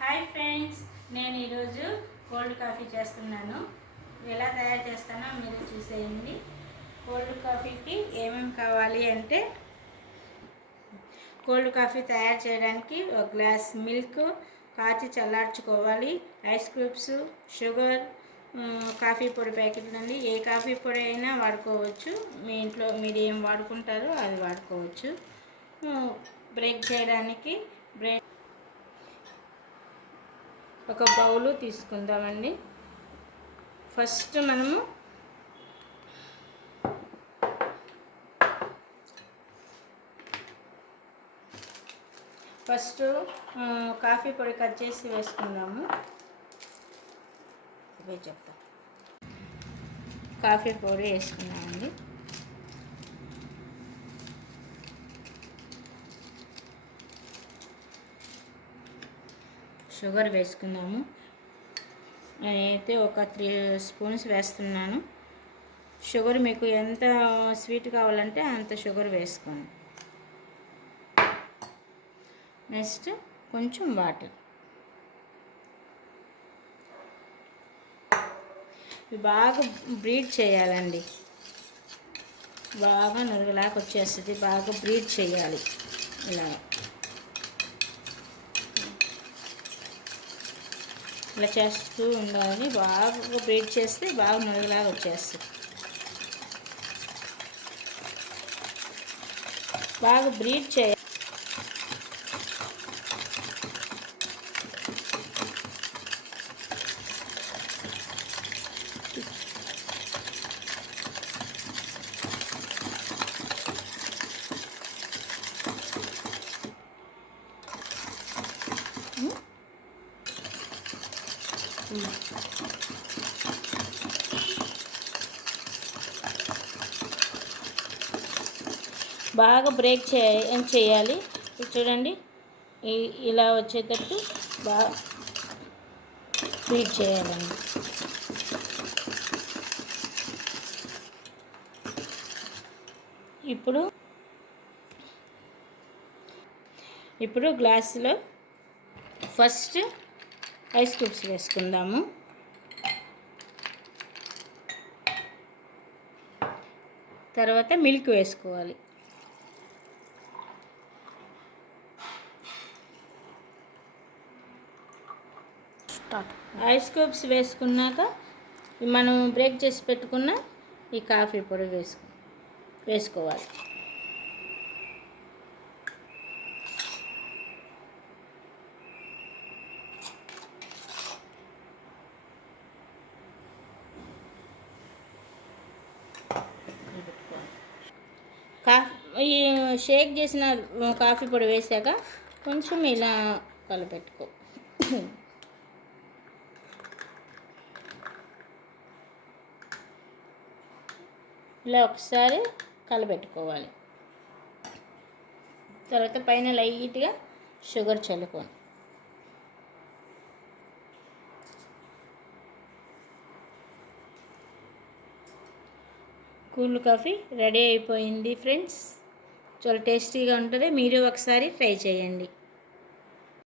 Hi friends, నేను ఈరోజు cold coffee చేస్తున్నాను. ఎలా తయారు చేస్తానో మీరు చూసేయండి. కోల్డ్ కాఫీకి ఏమేమి కావాలి అంటే, కోల్డ్ కాఫీ తయారు చేయడానికి ఒక గ్లాస్ మిల్క్ కాచి చల్లార్చుకోవాలి, ఐస్ క్యూబ్స్, షుగర్, కాఫీ పొడి ప్యాకెట్ నుండి ఏ కాఫీ పొడి అయినా వాడుకోవచ్చు. మీ ఇంట్లో మీరు ఏం వాడుకుంటారో అది వాడుకోవచ్చు. బ్రేక్ చేయడానికి ఒక బౌలు తీసుకుందామండి. ఫస్ట్ మనము కాఫీ పొడి కట్ చేసి వేసుకుందాము. చెప్తా, కాఫీ పొడి వేసుకున్నామండి. షుగర్ వేసుకున్నాము. నేనైతే ఒక 3 స్పూన్స్ వేస్తున్నాను. షుగర్ మీకు ఎంత స్వీట్ కావాలంటే అంత షుగర్ వేసుకోండి. నెక్స్ట్ కొంచెం వాటర్. ఇవి బాగా బ్రీడ్ చేయాలండి. బాగా నురుగులాగా వచ్చేస్తుంది. బాగా బ్రీడ్ చేయాలి. ఇలా చేస్తూ ఉండాలి. బాగా బ్రీడ్ చేస్తే బాగా నురుగులాగా వచ్చేస్తుంది. బాగా బ్రీడ్ చేయాలి. బాగా బ్రేక్ చేయాలి. చూడండి, ఇలా వచ్చేటట్టు బాగా బీట్ చేయాలండి. ఇప్పుడు గ్లాసులో ఫస్ట్ ఐస్ క్యూబ్స్ వేసుకుందాము. తర్వాత మిల్క్ వేసుకోవాలి. ఐస్ క్యూబ్స్ వేసుకున్నాక మనం బ్రేక్ చేసి పెట్టుకున్న ఈ కాఫీ పొడి వేసుకోవాలి. షేక్ చేసిన కాఫీ పొడి వేసాక కొంచెం ఇలా కలపెట్టుకో. ఇలా ఒకసారి కలపెట్టుకోవాలి. తర్వాత పైన లైట్గా షుగర్ చల్లుకోండి. కూల్ కాఫీ రెడీ అయిపోయింది ఫ్రెండ్స్. చాలా టేస్టీగా ఉంటుంది. మీరు ఒకసారి ట్రై చేయండి.